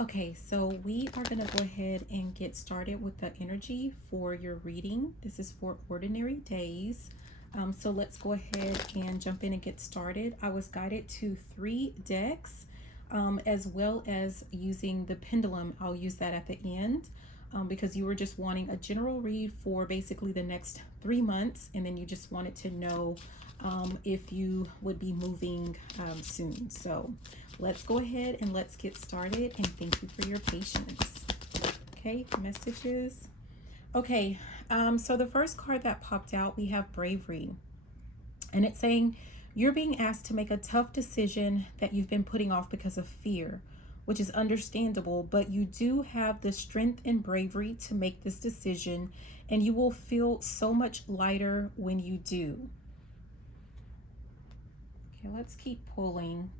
Okay, so we are going to go ahead and get started with the energy for your reading. This is for ordinary days. So let's go ahead and jump in and get started. I was guided to 3 decks, as well as using the pendulum. I'll use that at the end because you were just wanting a general read for basically the next 3 months, and then you just wanted to know if you would be moving soon. So let's go ahead and let's get started, and thank you for your patience. Okay, messages. Okay, so the first card that popped out, we have Bravery, and it's saying you're being asked to make a tough decision that you've been putting off because of fear, which is understandable, but you do have the strength and bravery to make this decision, and you will feel so much lighter when you do. Okay, let's keep pulling.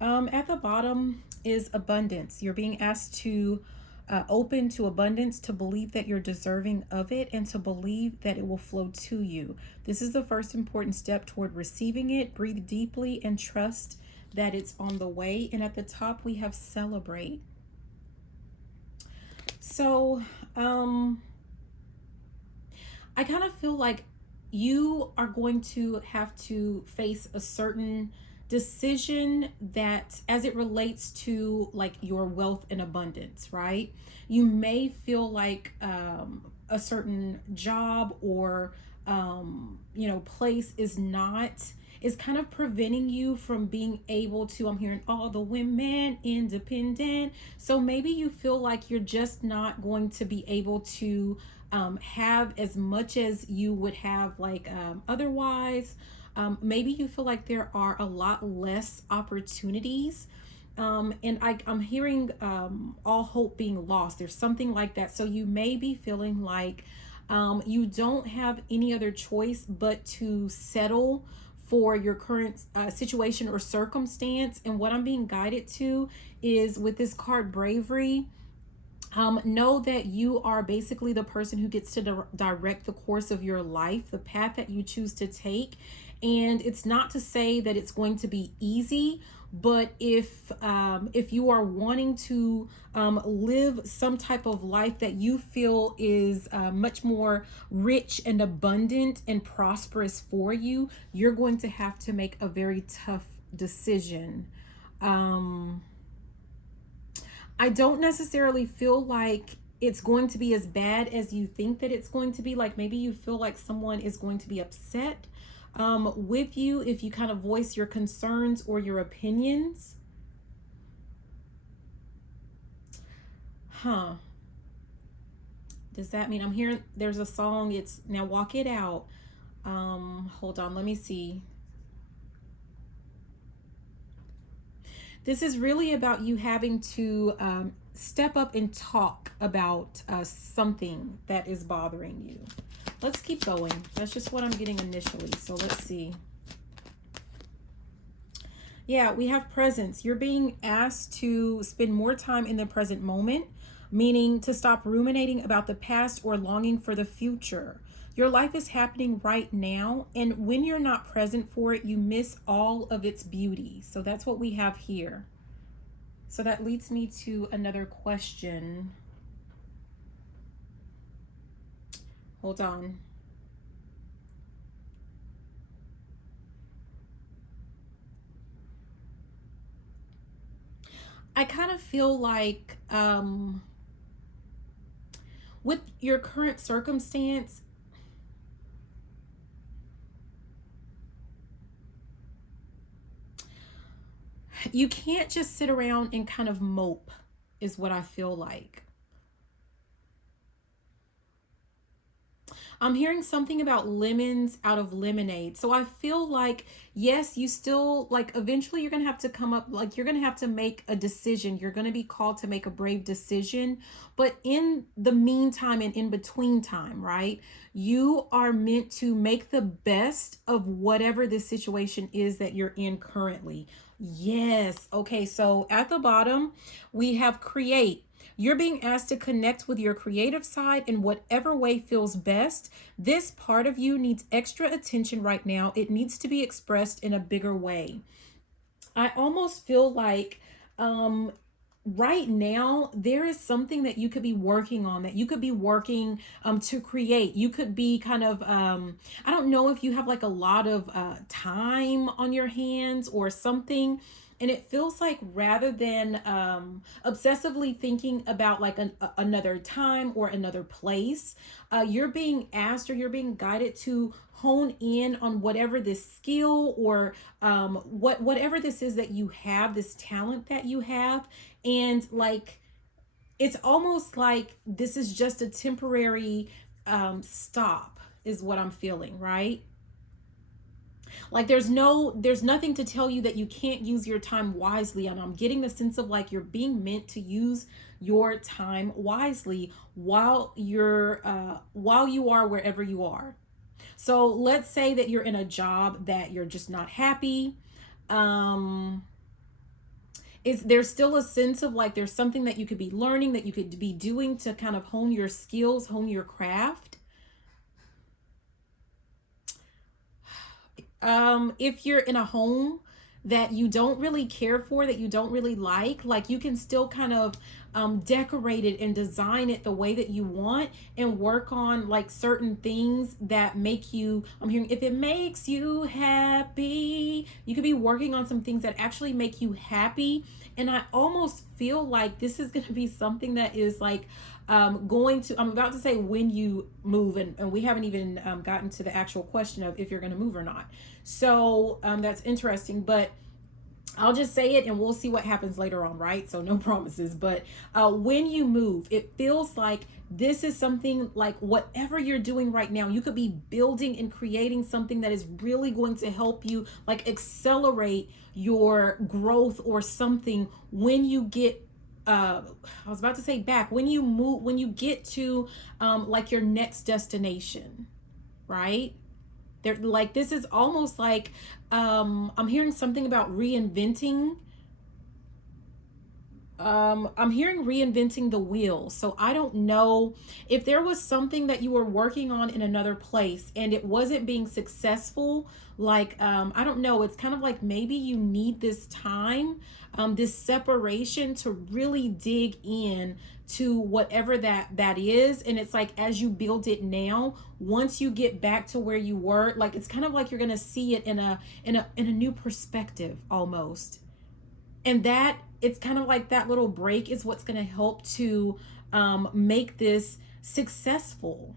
At the bottom is abundance. You're being asked to open to abundance, to believe that you're deserving of it, and to believe that it will flow to you. This is the first important step toward receiving it. Breathe deeply and trust that it's on the way. And at the top, we have celebrate. So, I kind of feel like you are going to have to face a certain decision that as it relates to like your wealth and abundance, right? You may feel like a certain job or place is kind of preventing you from being able to, I'm hearing all the women independent. So maybe you feel like you're just not going to be able to have as much as you would have otherwise. Maybe you feel like there are a lot less opportunities. I'm hearing all hope being lost. There's something like that. So you may be feeling like you don't have any other choice but to settle for your current situation or circumstance. And what I'm being guided to is with this card, Bravery. Know that you are basically the person who gets to direct the course of your life, the path that you choose to take. And it's not to say that it's going to be easy, but if you are wanting to live some type of life that you feel is much more rich and abundant and prosperous for you, you're going to have to make a very tough decision. I don't necessarily feel like it's going to be as bad as you think that it's going to be. Like maybe you feel like someone is going to be upset with you if you kind of voice your concerns or your opinions. Huh. Does that mean I'm hearing there's a song? It's Now Walk It Out. Hold on, let me see. This is really about you having to step up and talk about something that is bothering you. Let's keep going. That's just what I'm getting initially. So let's see. Yeah, we have presence. You're being asked to spend more time in the present moment, meaning to stop ruminating about the past or longing for the future. Your life is happening right now, and when you're not present for it, you miss all of its beauty. So that's what we have here. So that leads me to another question. Hold on. I kind of feel like with your current circumstance, you can't just sit around and kind of mope, is what I feel like. I'm hearing something about lemons out of lemonade. So I feel like, yes, you still, like, eventually you're going to have to come up, like, you're going to have to make a decision. You're going to be called to make a brave decision. But in the meantime and in between time, right, you are meant to make the best of whatever the situation is that you're in currently. Yes. Okay. So at the bottom, we have create. You're being asked to connect with your creative side in whatever way feels best. This part of you needs extra attention right now. It needs to be expressed in a bigger way. I almost feel like um right now there is something that you could be working on, that you could be working to create. You could be kind of I don't know if you have like a lot of time on your hands or something, and it feels like rather than obsessively thinking about like another time or another place, you're being asked or you're being guided to hone in on whatever this skill or whatever this is that you have, this talent that you have. And like it's almost like this is just a temporary stop is what I'm feeling, right? Like there's nothing to tell you that you can't use your time wisely, and I'm getting the sense of like you're being meant to use your time wisely while you are wherever you are. So let's say that you're in a job that you're just not happy. um is there still a sense of like there's something that you could be learning, that you could be doing to kind of hone your skills, hone your craft? If you're in a home that you don't really care for, that you don't really like you can still kind of decorate it and design it the way that you want and work on like certain things that make you, I'm hearing, if it makes you happy, you could be working on some things that actually make you happy. And I almost feel like this is going to be something that is like going to, I'm about to say when you move, and we haven't even gotten to the actual question of if you're going to move or not. So that's interesting, but I'll just say it and we'll see what happens later on, right? So no promises, but when you move, it feels like this is something like whatever you're doing right now, you could be building and creating something that is really going to help you like accelerate your growth or something when you get I was about to say back, when you move, when you get to like your next destination, right? They're like, this is almost like I'm hearing something about reinventing. I'm hearing reinventing the wheel. So I don't know if there was something that you were working on in another place and it wasn't being successful. Like, I don't know. It's kind of like maybe you need this time, this separation to really dig in to whatever that is. And it's like, as you build it now, once you get back to where you were, like, it's kind of like you're going to see it in a new perspective almost. And that, it's kind of like that little break is what's going to help to make this successful.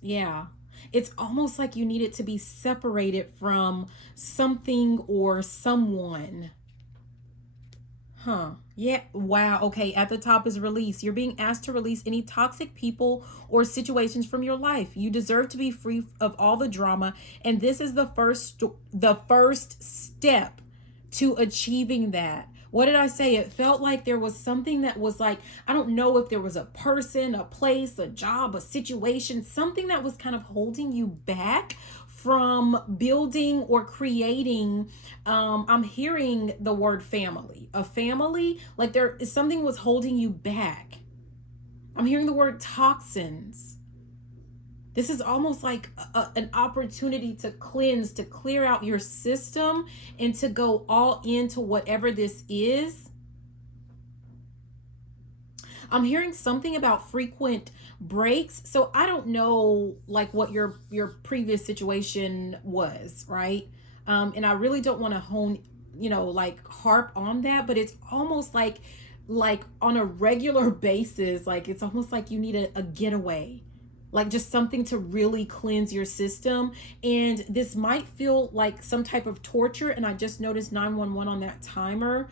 Yeah, it's almost like you need it to be separated from something or someone. Huh. Yeah. Wow. Okay. At the top is release. You're being asked to release any toxic people or situations from your life. You deserve to be free of all the drama, and this is the first step to achieving that. What did I say? It felt like there was something that was like, I don't know if there was a person, a place, a job, a situation, something that was kind of holding you back from building or creating. I'm hearing the word family, a family, like there is something was holding you back. I'm hearing the word toxins. This is almost like an opportunity to cleanse, to clear out your system, and to go all into whatever this is. I'm hearing something about frequent breaks. So I don't know like what your previous situation was, right? And I really don't want to hone, like harp on that, but it's almost like on a regular basis, like it's almost like you need a getaway, like just something to really cleanse your system. And this might feel like some type of torture, and I just noticed 911 on that timer.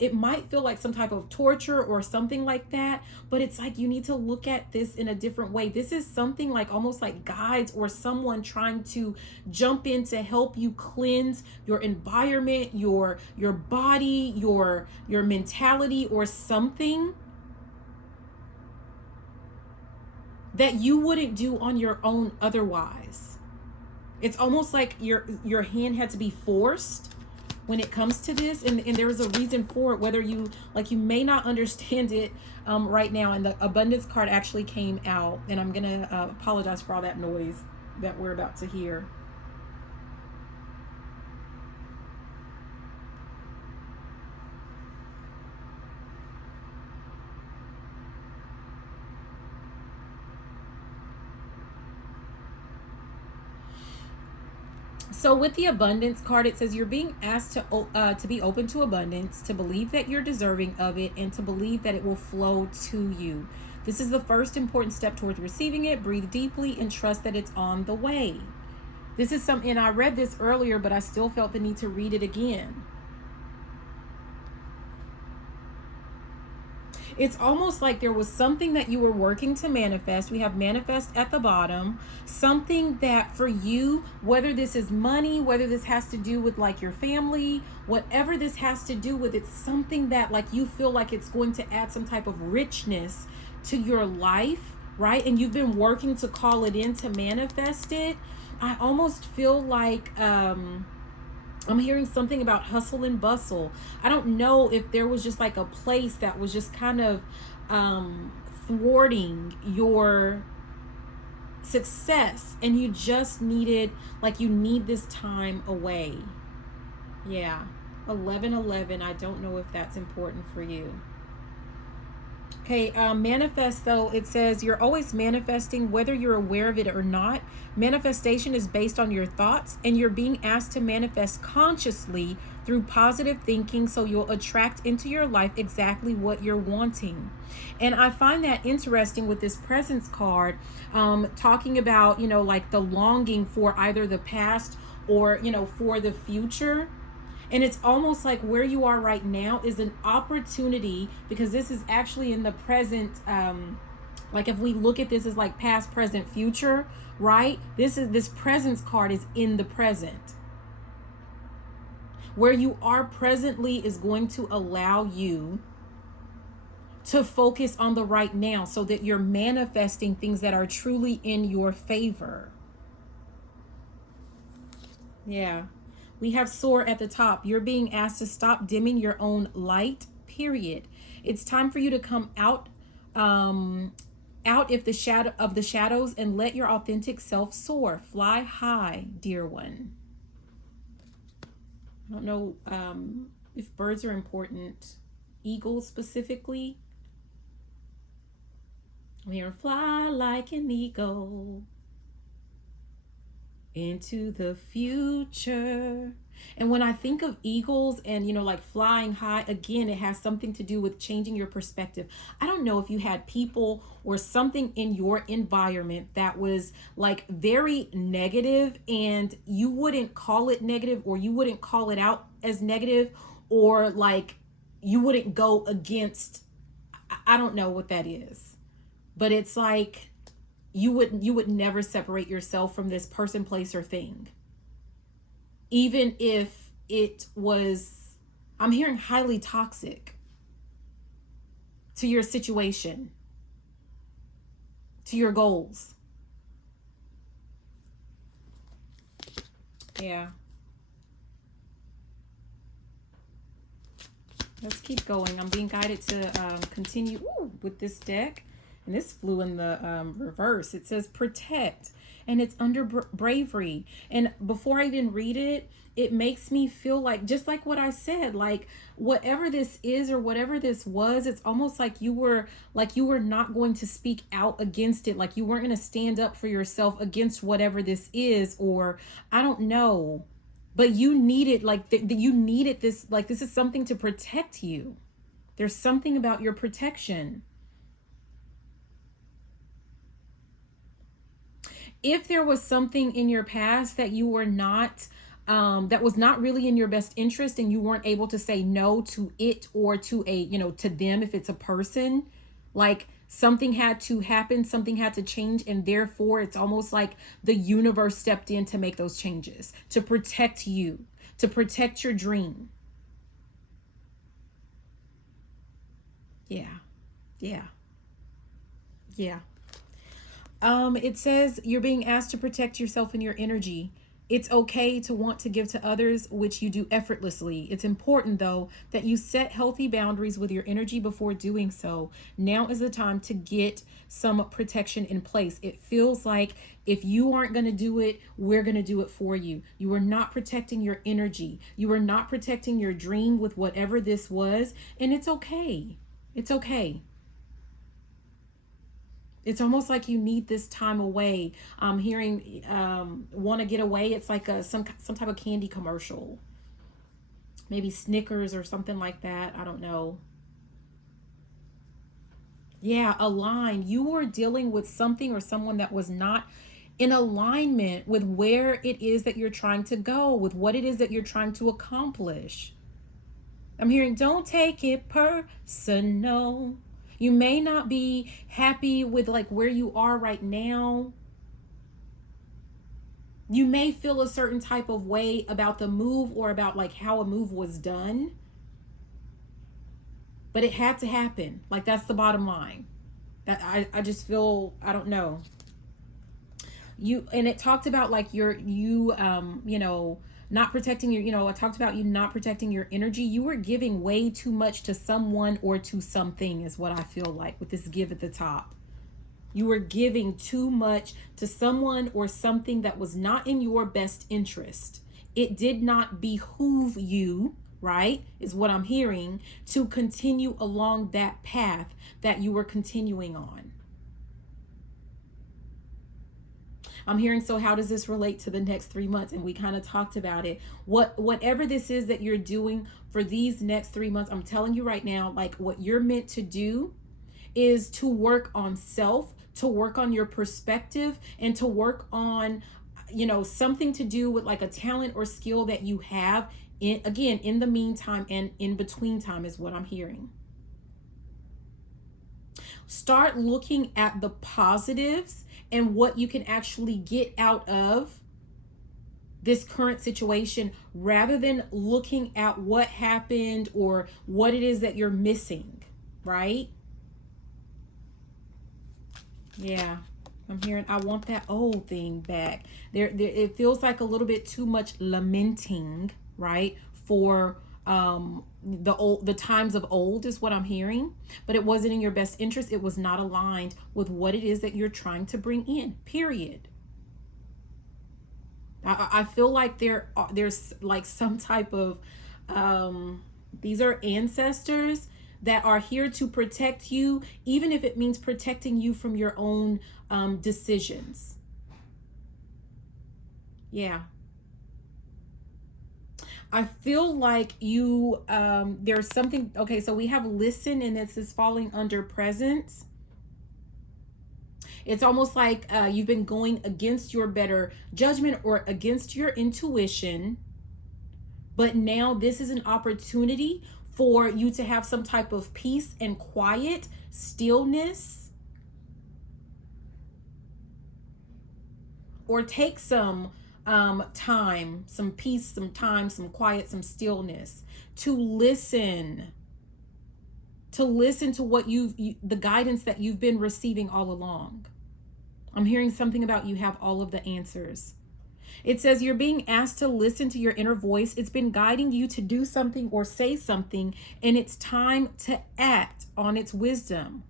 It might feel like some type of torture or something like that, but it's like you need to look at this in a different way. This is something like almost like guides or someone trying to jump in to help you cleanse your environment, your body, your mentality, or something that you wouldn't do on your own otherwise. It's almost like your hand had to be forced when it comes to this, and there is a reason for it, whether you like, you may not understand it right now. And the abundance card actually came out, and I'm gonna apologize for all that noise that we're about to hear. So with the abundance card, it says you're being asked to be open to abundance, to believe that you're deserving of it, and to believe that it will flow to you. This is the first important step towards receiving it. Breathe deeply and trust that it's on the way. This is something, and I read this earlier, but I still felt the need to read it again. It's almost like there was something that you were working to manifest. We have manifest at the bottom. Something that for you, whether this is money, whether this has to do with like your family, whatever this has to do with, it's something that like you feel like it's going to add some type of richness to your life, right? And you've been working to call it in to manifest it. I almost feel like I'm hearing something about hustle and bustle. I don't know if there was just like a place that was just kind of thwarting your success, and you just needed, like, you need this time away. Yeah. 1111. I don't know if that's important for you. Okay, manifest, though, it says you're always manifesting whether you're aware of it or not. Manifestation is based on your thoughts, and you're being asked to manifest consciously through positive thinking, so you'll attract into your life exactly what you're wanting. And I find that interesting with this presence card, talking about, like the longing for either the past or, for the future. And it's almost like where you are right now is an opportunity, because this is actually in the present. Like if we look at this as like past, present, future, right? This presence card is in the present. Where you are presently is going to allow you to focus on the right now, so that you're manifesting things that are truly in your favor. Yeah. We have soar at the top. You're being asked to stop dimming your own light, period. It's time for you to come out if the shadow of the shadows, and let your authentic self soar. Fly high, dear one. I don't know if birds are important. Eagles specifically. I'm hearing fly like an eagle into the future. And when I think of eagles and, like flying high, again, it has something to do with changing your perspective. I don't know if you had people or something in your environment that was like very negative, and you wouldn't call it negative, or you wouldn't call it out as negative, or like you wouldn't go against, I don't know what that is, but it's like you would never separate yourself from this person, place, or thing. Even if it was, I'm hearing highly toxic to your situation, to your goals. Yeah. Let's keep going. I'm being guided to continue with this deck. And this flew in the reverse. It says protect, and it's under bravery. And before I even read it, it makes me feel like, just like what I said, like whatever this is or whatever this was, it's almost like you were not going to speak out against it. Like you weren't going to stand up for yourself against whatever this is, or I don't know, but you needed you needed this, like this is something to protect you. There's something about your protection. If there was something in your past that you were not, that was not really in your best interest, and you weren't able to say no to it, or to to them, if it's a person, like something had to happen, something had to change, and therefore it's almost like the universe stepped in to make those changes, to protect you, to protect your dream. Yeah. Yeah. Yeah. It says you're being asked to protect yourself and your energy. It's okay to want to give to others, which you do effortlessly. It's important, though, that you set healthy boundaries with your energy before doing so. Now is the time to get some protection in place. It feels like if you aren't going to do it, we're going to do it for you. You are not protecting your energy. You are not protecting your dream with whatever this was. And it's okay. It's okay. It's almost like you need this time away. I'm hearing want to get away. It's like some type of candy commercial. Maybe Snickers or something like that. I don't know. Yeah, align. You were dealing with something or someone that was not in alignment with where it is that you're trying to go, with what it is that you're trying to accomplish. I'm hearing, don't take it personal. You may not be happy with like where you are right now. You may feel a certain type of way about the move or about like how a move was done. But it had to happen. Like, that's the bottom line. That I just feel, I don't know. You, and it talked about like you know, not protecting your, you know, I talked about you not protecting your energy. You were giving way too much to someone or to something, is what I feel like with this give at the top. You were giving too much to someone or something that was not in your best interest. It did not behoove you, right? Is what I'm hearing, to continue along that path that you were continuing on. I'm hearing, so how does this relate to the next 3 months? And we kind of talked about it. Whatever this is that you're doing for these next 3 months, I'm telling you right now, like what you're meant to do is to work on self, to work on your perspective, and to work on, you know, something to do with like a talent or skill that you have in the meantime and in between time, is what I'm hearing. Start looking at the positives and what you can actually get out of this current situation, rather than looking at what happened or what it is that you're missing, right? Yeah, I'm hearing, I want that old thing back. There, it feels like a little bit too much lamenting, right? For the times of old, is what I'm hearing. But it wasn't in your best interest. It was not aligned with what it is that you're trying to bring in, period. I feel like there's like some type of these are ancestors that are here to protect you, even if it means protecting you from your own decisions. Yeah. I feel like you, there's something, okay, so we have listen, and this is falling under presence. It's almost like you've been going against your better judgment or against your intuition. But now this is an opportunity for you to have some type of peace and quiet, stillness, or take some time, some peace, some time, some quiet, some stillness to listen to what the guidance that you've been receiving all along. I'm hearing something about you have all of the answers. It says you're being asked to listen to your inner voice. It's been guiding you to do something or say something, and it's time to act on its wisdom.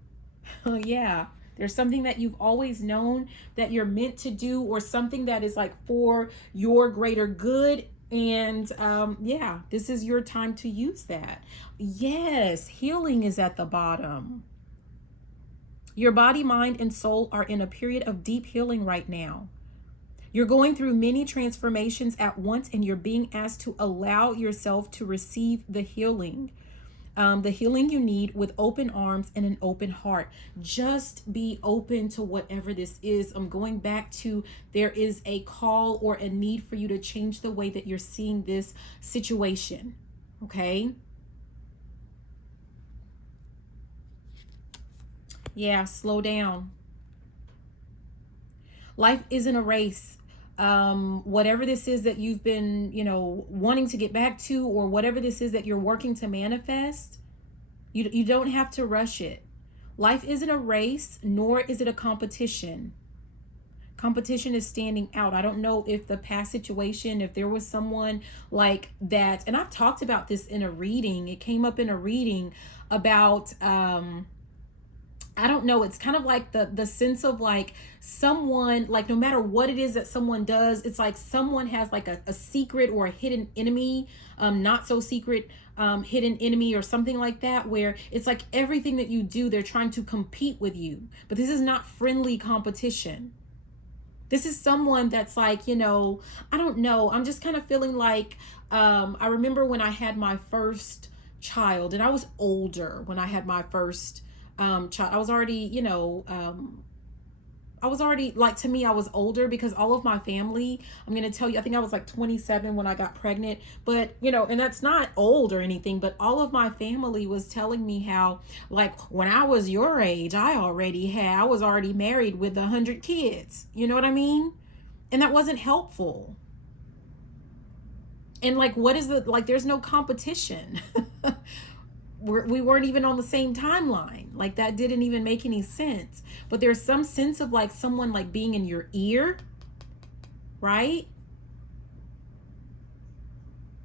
Yeah, there's something that you've always known that you're meant to do, or something that is like for your greater good. And yeah, this is your time to use that. Yes, healing is at the bottom. Your body, mind, and soul are in a period of deep healing right now. You're going through many transformations at once, and you're being asked to allow yourself to receive the healing you need with open arms and an open heart. Just be open to whatever this is. I'm going back to, there is a call or a need for you to change the way that you're seeing this situation. Okay? Yeah, slow down. Life isn't a race. Whatever this is that you've been, you know, wanting to get back to, or whatever this is that you're working to manifest, you don't have to rush it. Life isn't a race, nor is it a competition. Competition is standing out. I don't know if the past situation, if there was someone like that, and I've talked about this in a reading. It came up in a reading about I don't know. It's kind of like the sense of like someone, like no matter what it is that someone does, it's like someone has like a secret or a hidden enemy, not so secret hidden enemy or something like that, where it's like everything that you do, they're trying to compete with you. But this is not friendly competition. This is someone that's like, I don't know. I'm just kind of feeling like, I remember when I had my first child, and I was older when I had my first child. I was already, I was already, like, to me, I was older because all of my family, I'm going to tell you, I think I was like 27 when I got pregnant, but, and that's not old or anything, but all of my family was telling me how, like, when I was your age, I was already married with 100 kids. You know what I mean? And that wasn't helpful. And like, what is the, like, there's no competition. We weren't even on the same timeline. Like, that didn't even make any sense. But there's some sense of like someone like being in your ear, right?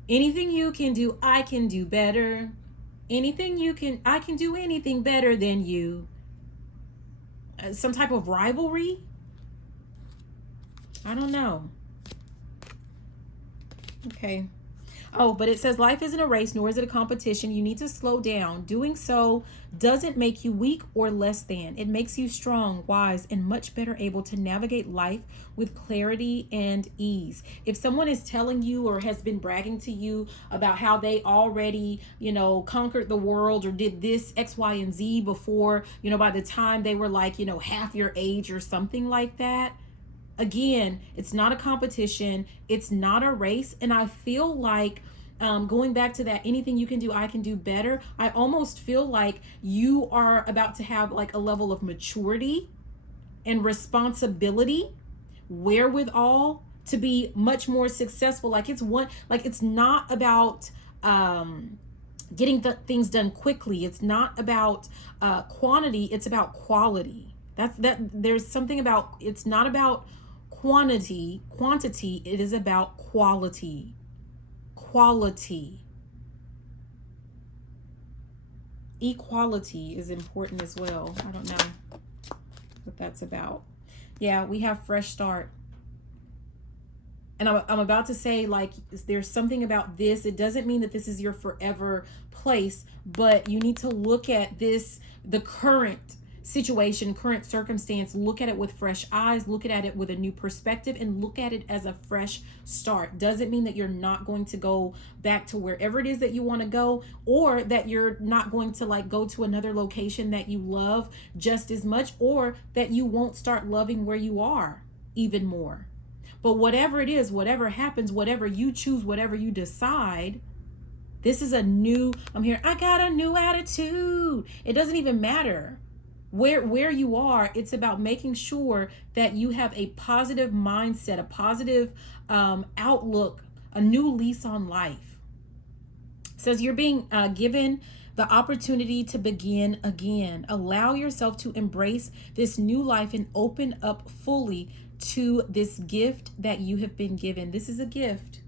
Anything you can do, I can do better. I can do anything better than you. Some type of rivalry? I don't know. Okay. Oh, but it says life isn't a race, nor is it a competition. You need to slow down. Doing so doesn't make you weak or less than. It makes you strong, wise, and much better able to navigate life with clarity and ease. If someone is telling you or has been bragging to you about how they already, conquered the world or did this X, Y, and Z before, by the time they were like, half your age or something like that, again, it's not a competition. It's not a race. And I feel like, going back to that, anything you can do, I can do better. I almost feel like you are about to have like a level of maturity and responsibility, wherewithal to be much more successful. Like it's not about, getting the things done quickly. It's not about quantity. It's about quality. There's something about, it's not about quantity, it is about quality. Equality is important as well. I don't know what that's about. Yeah, we have fresh start. And I'm about to say, like, there's something about this. It doesn't mean that this is your forever place, but you need to look at this, the current situation, current circumstance, look at it with fresh eyes, look at it with a new perspective, and look at it as a fresh start. Doesn't mean that you're not going to go back to wherever it is that you want to go, or that you're not going to like go to another location that you love just as much, or that you won't start loving where you are even more. But whatever it is, whatever happens, whatever you choose, whatever you decide, this is a new, I'm here, I got a new attitude. It doesn't even matter where you are. It's about making sure that you have a positive mindset, a positive outlook, a new lease on life. It says you're being given the opportunity to begin again. Allow yourself to embrace this new life and open up fully to this gift that you have been given. This is a gift,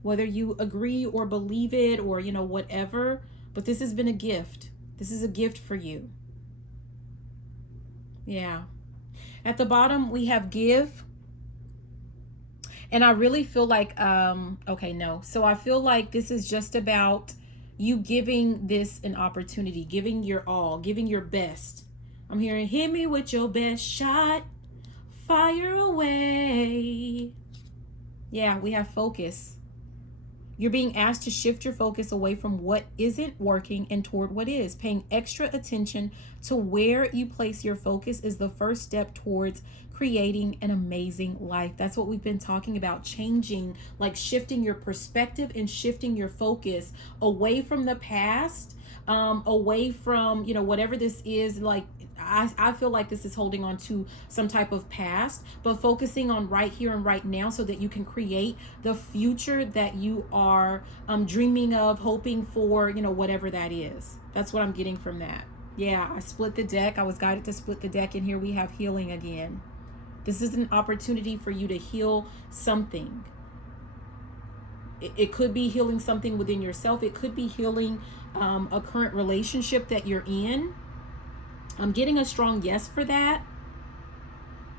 whether you agree or believe it or whatever, but this has been a gift. This is a gift for you. Yeah. At the bottom, we have give. And I really feel like, okay, no. So I feel like this is just about you giving this an opportunity, giving your all, giving your best. I'm hearing, hit me with your best shot, fire away. Yeah, we have focus. You're being asked to shift your focus away from what isn't working and toward what is. Paying extra attention to where you place your focus is the first step towards creating an amazing life. That's what we've been talking about, changing, like shifting your perspective and shifting your focus away from the past, away from, whatever this is. Like, I feel like this is holding on to some type of past, but focusing on right here and right now so that you can create the future that you are dreaming of, hoping for, whatever that is. That's what I'm getting from that. Yeah, I split the deck. I was guided to split the deck, and here we have healing again. This is an opportunity for you to heal something. It could be healing something within yourself. It could be healing a current relationship that you're in. I'm getting a strong yes for that,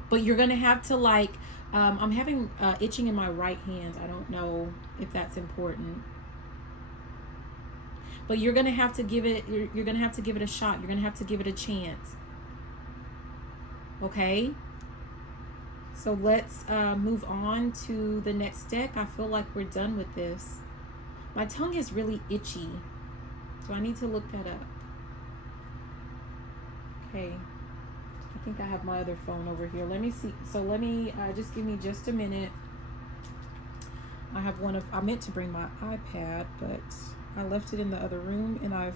but you're going to have to like, I'm having itching in my right hand. I don't know if that's important. But you're going to have to give it, you're going to have to give it a shot. You're going to have to give it a chance. Okay? So let's move on to the next deck. I feel like we're done with this. My tongue is really itchy, so I need to look that up. Okay. I think I have my other phone over here. Let me see. So let me, just give me just a minute. I have I meant to bring my iPad, but I left it in the other room, and I've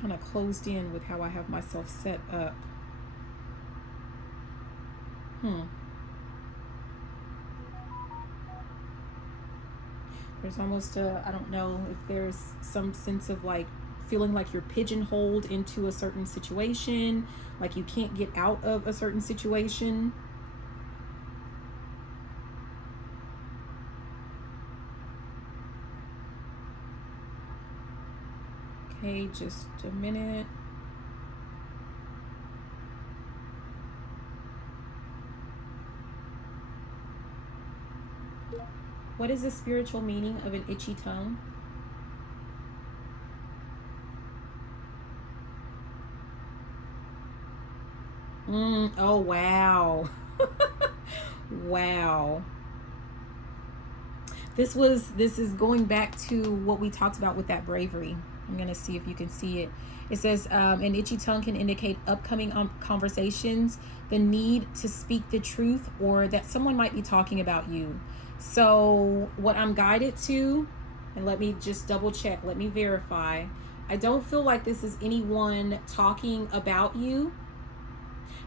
kind of closed in with how I have myself set up. There's almost I don't know if there's some sense of like feeling like you're pigeonholed into a certain situation, like you can't get out of a certain situation. Okay, just a minute. What is the spiritual meaning of an itchy tongue? Oh, wow. Wow. This is going back to what we talked about with that bravery. I'm going to see if you can see it. It says an itchy tongue can indicate upcoming conversations, the need to speak the truth, or that someone might be talking about you. So what I'm guided to, and let me just double check, let me verify. I don't feel like this is anyone talking about you.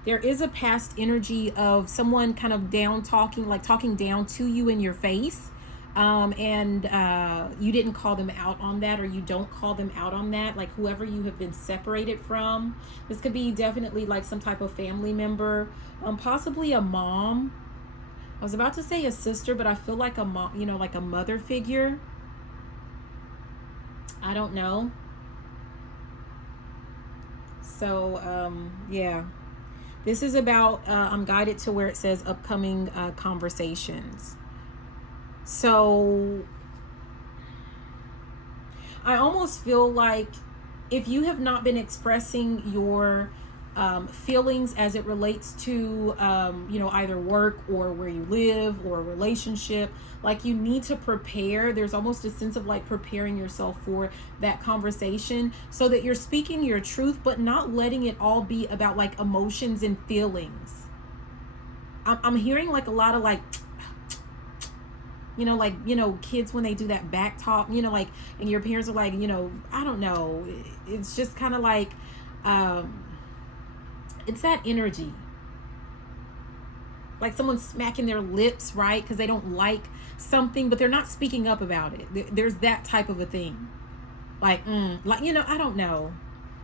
There is a past energy of someone kind of down talking, like talking down to you in your face. And you didn't call them out on that, or you don't call them out on that, like whoever you have been separated from. This could be definitely like some type of family member, possibly a mom. I was about to say a sister, but I feel like a mom, you know, like a mother figure. I don't know. So yeah, this is about I'm guided to where it says upcoming conversations. So I almost feel like if you have not been expressing your feelings as it relates to, you know, either work or where you live or a relationship, like you need to prepare. There's almost a sense of like preparing yourself for that conversation so that you're speaking your truth, but not letting it all be about like emotions and feelings. I'm hearing like a lot of like, you know, like, you know, kids when they do that back talk, you know, like, and your parents are like, you know, I don't know. It's just kind of like, it's that energy. Like someone smacking their lips, right? Because they don't like something, but they're not speaking up about it. There's that type of a thing. Like, like, you know, I don't know.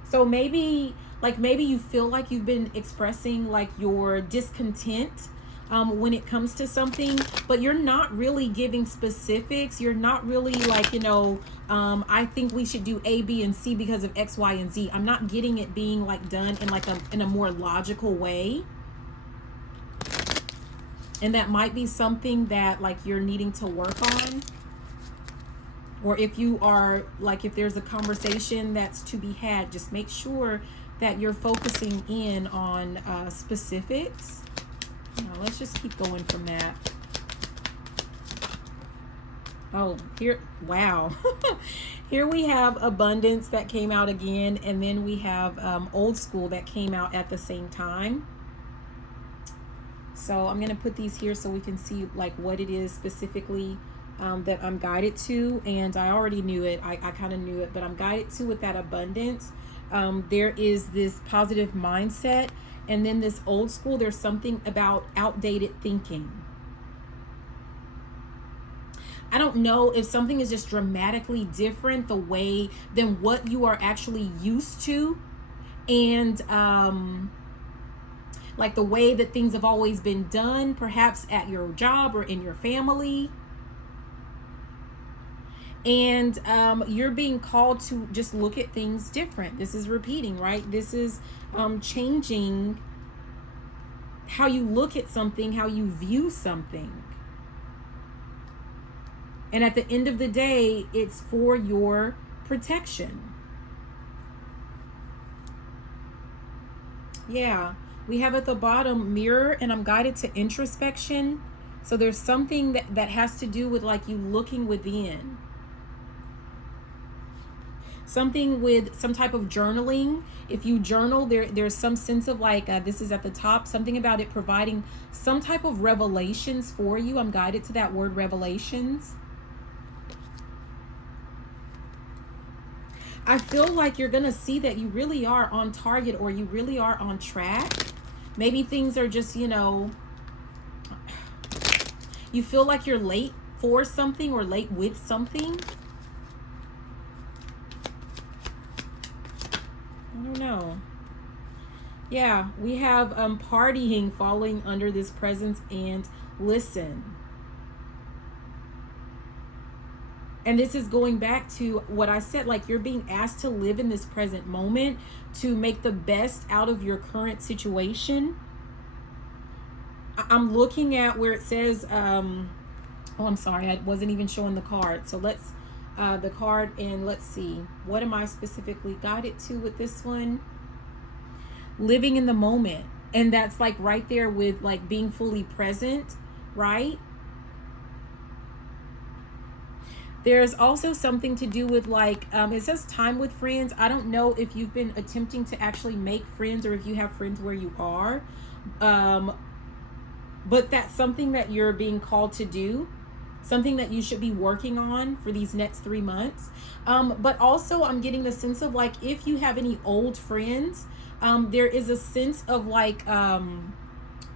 So maybe, like, maybe you feel like you've been expressing like your discontent when it comes to something, but you're not really giving specifics. You're not really like, you know, I think we should do A, B, and C because of X, Y, and Z. I'm not getting it being like done in like in a more logical way. And that might be something that like you're needing to work on. Or if you are like, if there's a conversation that's to be had, just make sure that you're focusing in on specifics. Now, let's just keep going from that. Oh, here, wow. Here we have abundance that came out again, and then we have old school that came out at the same time. So I'm going to put these here so we can see like what it is specifically that I'm guided to. And I already knew it. I kind of knew it, but I'm guided to with that abundance. There is this positive mindset. And then this old school, there's something about outdated thinking. I don't know if something is just dramatically different the way than what you are actually used to. And like the way that things have always been done, perhaps at your job or in your family. And you're being called to just look at things different. This is repeating, right? This is changing how you look at something, how you view something. And at the end of the day, it's for your protection. Yeah. We have at the bottom mirror, and I'm guided to introspection. So there's something that has to do with like you looking within. Something with some type of journaling. If you journal, there's some sense of like this is at the top, something about it providing some type of revelations for you. I'm guided to that word, revelations. I feel like you're gonna see that you really are on target, or you really are on track. Maybe things are just, you feel like you're late for something or late with something. I don't know. Yeah, we have partying falling under this presence, and listen. And this is going back to what I said, like you're being asked to live in this present moment to make the best out of your current situation. I'm looking at where it says, oh, I'm sorry, I wasn't even showing the card. So let's, the card, and let's see, what am I specifically guided to with this one? Living in the moment. And that's like right there with like being fully present, right? There's also something to do with like, it says time with friends. I don't know if you've been attempting to actually make friends, or if you have friends where you are. But that's something that you're being called to do. Something that you should be working on for these next 3 months. But also I'm getting the sense of like, if you have any old friends, there is a sense of like,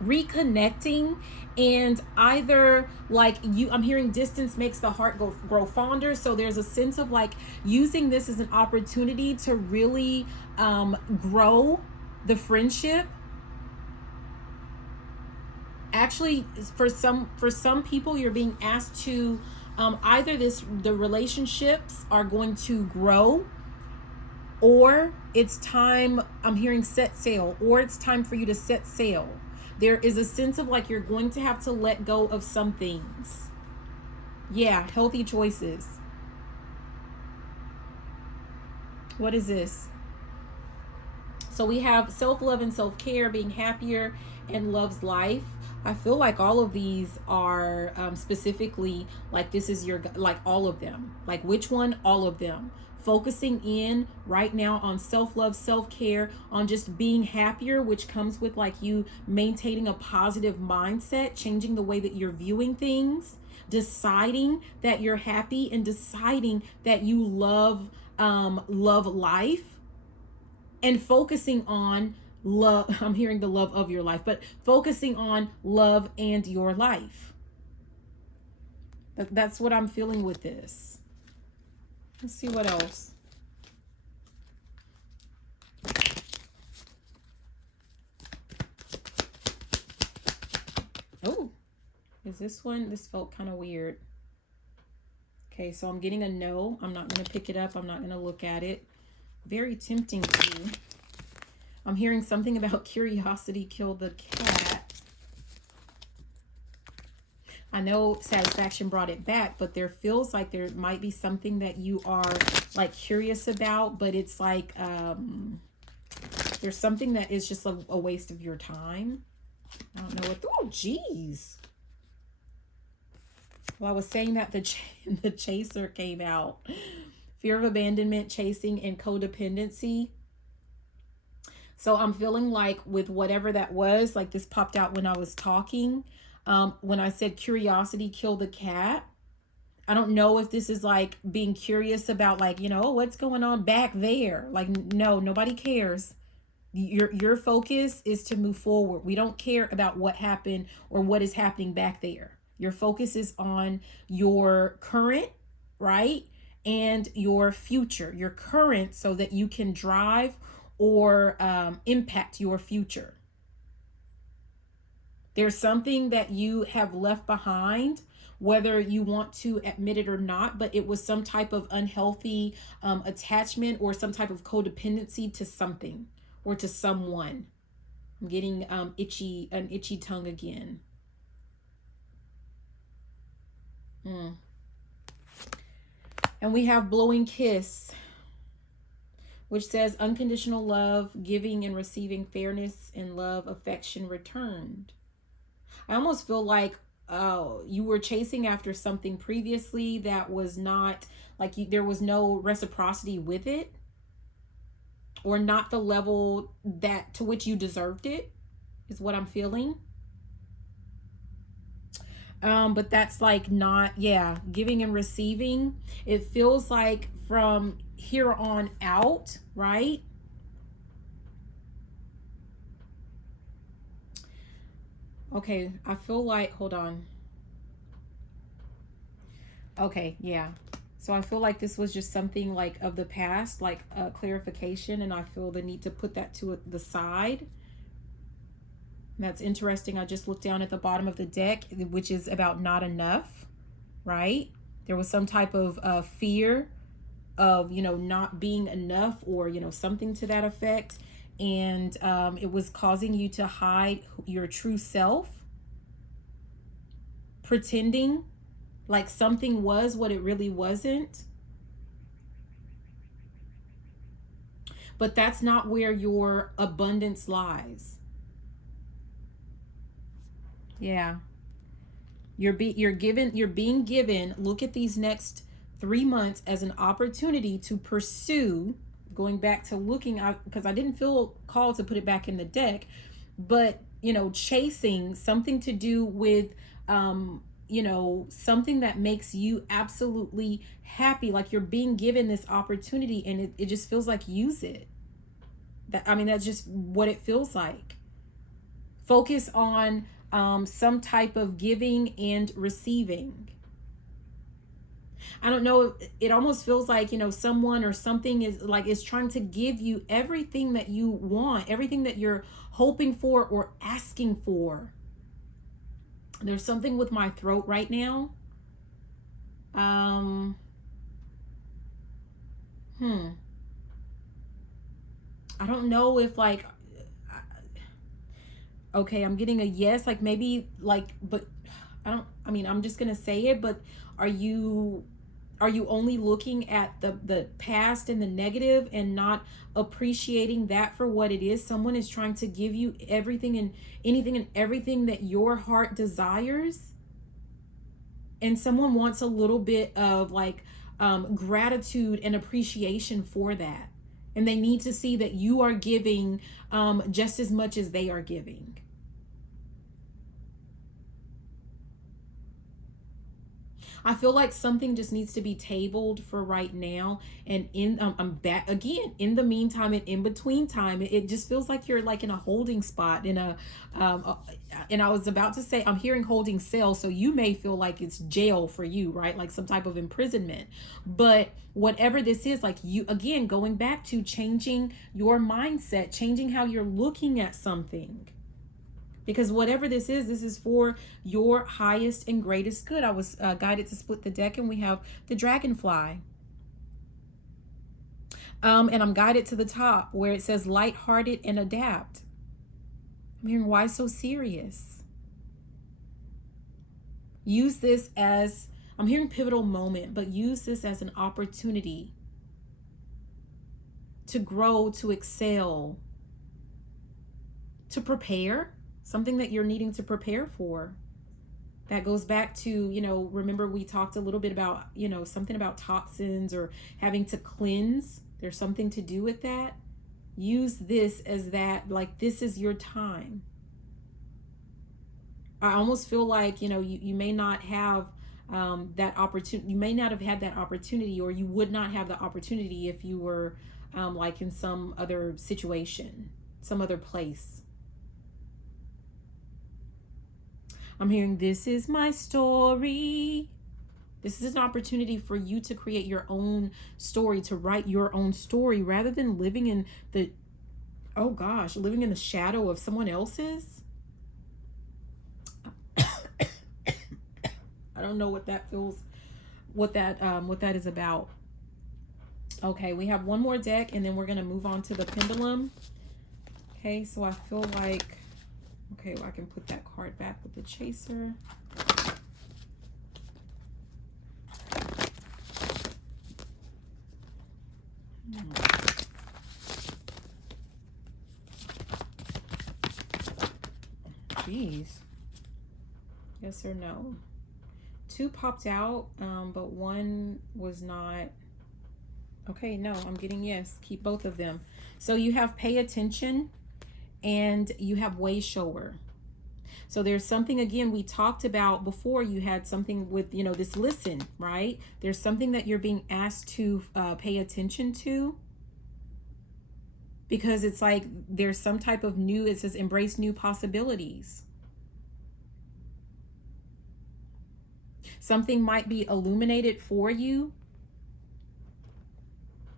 reconnecting, and either like I'm hearing distance makes the heart grow fonder. So there's a sense of like using this as an opportunity to really grow the friendship. Actually, for some people, you're being asked to either the relationships are going to grow, or it's time, I'm hearing set sail, or it's time for you to set sail. There is a sense of like you're going to have to let go of some things. Yeah, healthy choices. What is this? So we have self-love and self-care, being happier, and loves life. I feel like all of these are specifically like this is your, like all of them. Like which one? All of them. Focusing in right now on self-love, self-care, on just being happier, which comes with like you maintaining a positive mindset, changing the way that you're viewing things, deciding that you're happy, and deciding that you love life, and focusing on love. I'm hearing the love of your life, but focusing on love and your life. That's what I'm feeling with this. Let's see what else. Oh, is this one? This felt kind of weird. Okay, so I'm getting a no. I'm not going to pick it up. I'm not going to look at it. Very tempting to. I'm hearing something about curiosity killed the cat. I know satisfaction brought it back, but there feels like there might be something that you are like curious about, but it's like there's something that is just a waste of your time. I don't know what. Oh, geez. Well, I was saying that the chaser came out. Fear of abandonment, chasing, and codependency. So I'm feeling like with whatever that was, like this popped out when I was talking. When I said curiosity killed the cat. I don't know if this is like being curious about like, what's going on back there? Like, no, nobody cares. Your focus is to move forward. We don't care about what happened or what is happening back there. Your focus is on your current, right? And your future, your current, so that you can drive or impact your future. There's something that you have left behind whether you want to admit it or not, but it was some type of unhealthy attachment or some type of codependency to something or to someone. I'm getting an itchy tongue again. And we have blowing kiss, which says unconditional love, giving and receiving fairness and love, affection returned. I almost feel like you were chasing after something previously that was not like there was no reciprocity with it, or not the level that to which you deserved it, is what I'm feeling. But that's like not, yeah, giving and receiving. It feels like from here on out, right? Okay, I feel like, hold on. Okay, yeah. So I feel like this was just something like of the past, like a clarification, and I feel the need to put that to the side. That's interesting. I just looked down at the bottom of the deck, which is about not enough, right? There was some type of fear of, not being enough, or, something to that effect. And it was causing you to hide your true self, pretending like something was what it really wasn't. But that's not where your abundance lies. Yeah. You're being given, look at these next 3 months as an opportunity to pursue, going back to looking out, because I didn't feel called to put it back in the deck, but chasing something to do with something that makes you absolutely happy. Like you're being given this opportunity, and it just feels like use it. That's just what it feels like. Focus on some type of giving and receiving. I don't know. It almost feels like, someone or something is trying to give you everything that you want, everything that you're hoping for or asking for. There's something with my throat right now. I don't know if okay, I'm getting a yes, like maybe but I'm just gonna say it, but are you only looking at the past and the negative and not appreciating that for what it is? Someone is trying to give you everything and anything and everything that your heart desires, and someone wants a little bit of gratitude and appreciation for that, and they need to see that you are giving just as much as they are giving. I feel like something just needs to be tabled for right now. And I'm back again. In the meantime and in between time, it just feels like you're like in a holding spot and I was about to say, I'm hearing holding cell. So you may feel like it's jail for you, right? Like some type of imprisonment. But whatever this is, like you, again, going back to changing your mindset, changing how you're looking at something. Because whatever this is for your highest and greatest good. I was guided to split the deck, and we have the dragonfly. And I'm guided to the top where it says lighthearted and adapt. I'm hearing, why so serious? Use this as, I'm hearing pivotal moment, but use this as an opportunity to grow, to excel, to prepare. Something that you're needing to prepare for. That goes back to, remember we talked a little bit about, something about toxins or having to cleanse. There's something to do with that. Use this as that, like this is your time. I almost feel like, you may not have that opportunity. You may not have had that opportunity, or you would not have the opportunity if you were like in some other situation, some other place. I'm hearing, this is my story. This is an opportunity for you to create your own story, to write your own story, rather than living in the, living in the shadow of someone else's. I don't know what that feels, what that is about. Okay, we have one more deck and then we're going to move on to the pendulum. Okay, so I feel like, okay, well, I can put that card back with the chaser. Jeez. Yes or no? Two popped out, but one was not. Okay, no, I'm getting yes. Keep both of them. So you have pay attention and you have way shower. So there's something, again, we talked about before. You had something with, you know, this listen, right? There's something that you're being asked to pay attention to, because it's like there's some type of new, it says embrace new possibilities. Something might be illuminated for you.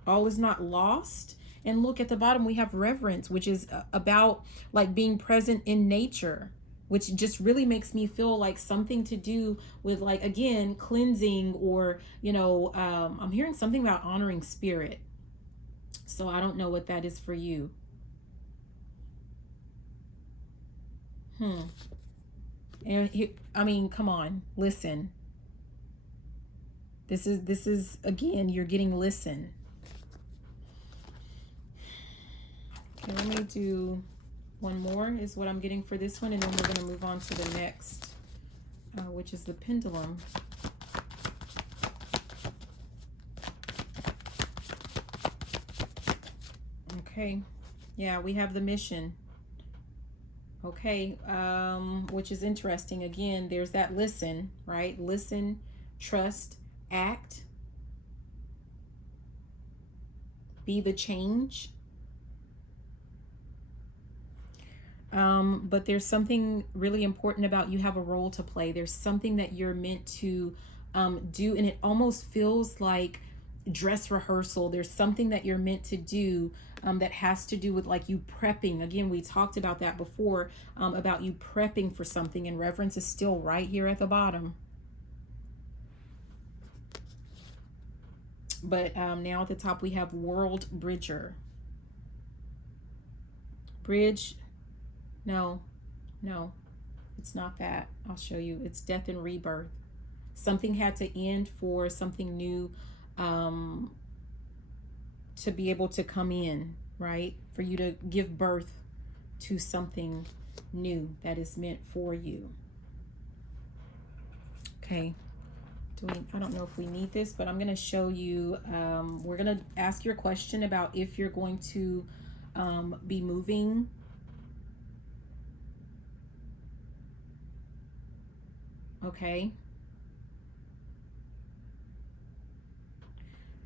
All is not lost. And look at the bottom, we have reverence, which is about like being present in nature, which just really makes me feel like something to do with, like, again, cleansing, or, you know, I'm hearing something about honoring spirit. So I don't know what that is for you. And I mean, come on, listen. This is again, you're getting listen. Okay, let me do one more is what I'm getting for this one, and then we're going to move on to the next, which is the pendulum. Okay, yeah, we have the mission. Okay, which is interesting. Again, there's that listen, right? Listen, trust, act, be the change. But there's something really important about, you have a role to play. There's something that you're meant to do, and it almost feels like dress rehearsal. There's something that you're meant to do that has to do with like you prepping. Again, we talked about that before, about you prepping for something, and reverence is still right here at the bottom. But now at the top we have World Bridger. Bridge, no, it's not that. I'll show you. It's death and rebirth. Something had to end for something new to be able to come in, right? For you to give birth to something new that is meant for you. Okay. I don't know if we need this, but I'm going to show you. We're going to ask your question about if you're going to be moving. Okay.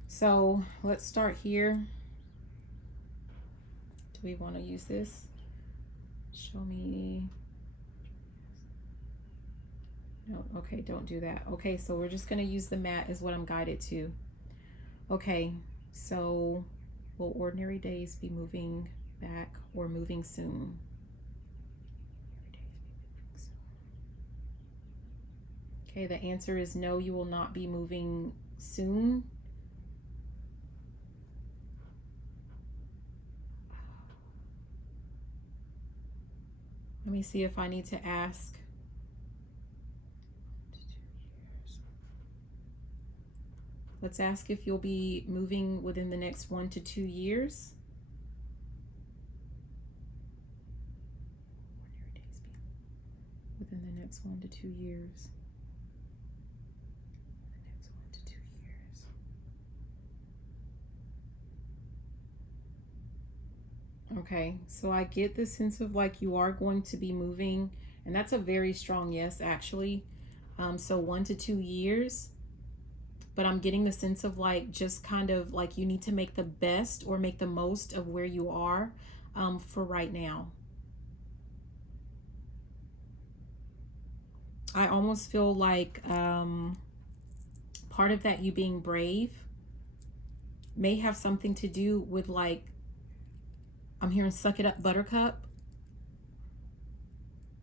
So let's start here. Do we want to use this? Show me. No, okay, don't do that. Okay, so we're just going to use the mat is what I'm guided to. Okay, so will ordinary days be moving back or moving soon? Okay, the answer is no, you will not be moving soon. Let me see if I need to ask. Let's ask if you'll be moving within the next 1 to 2 years. Within the next 1 to 2 years. Okay, so I get the sense of like you are going to be moving, and that's a very strong yes, actually. So 1 to 2 years, but I'm getting the sense of like just kind of like you need to make the best or make the most of where you are for right now. I almost feel like part of that, you being brave, may have something to do with like, I'm hearing suck it up, buttercup.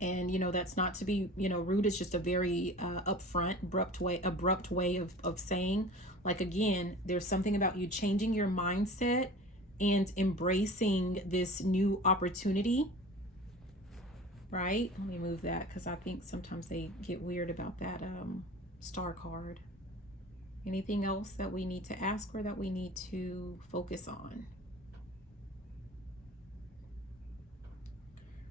And that's not to be rude. It's just a very upfront, abrupt way of saying, like, again, there's something about you changing your mindset and embracing this new opportunity, right? Let me move that, because I think sometimes they get weird about that star card. Anything else that we need to ask or that we need to focus on?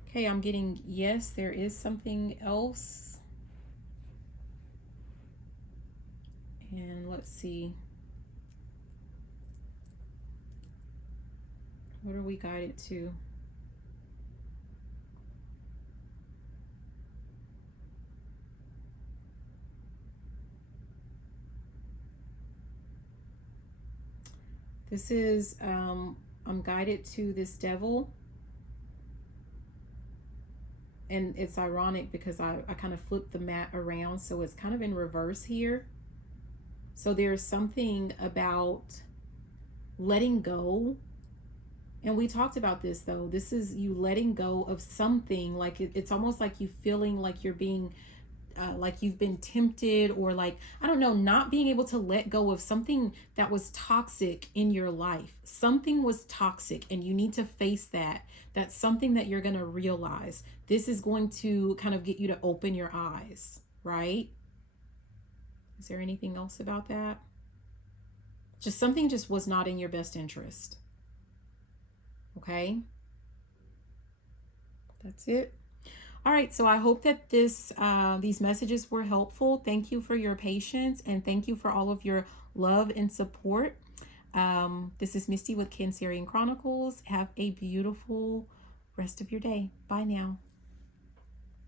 Okay, I'm getting yes, there is something else. And let's see. What are we guided to? This is, I'm guided to this devil. And it's ironic because I kind of flipped the mat around, so it's kind of in reverse here. So there's something about letting go. And we talked about this, though. This is you letting go of something. Like it's almost like you feeling like you're being like you've been tempted, or like, I don't know, not being able to let go of something that was toxic in your life. Something was toxic and you need to face that. That's something that you're going to realize. This is going to kind of get you to open your eyes, right? Is there anything else about that? Just something just was not in your best interest. Okay? That's it. All right, so I hope that these messages were helpful. Thank you for your patience, and thank you for all of your love and support. This is Misty with Cancerian Chronicles. Have a beautiful rest of your day. Bye now.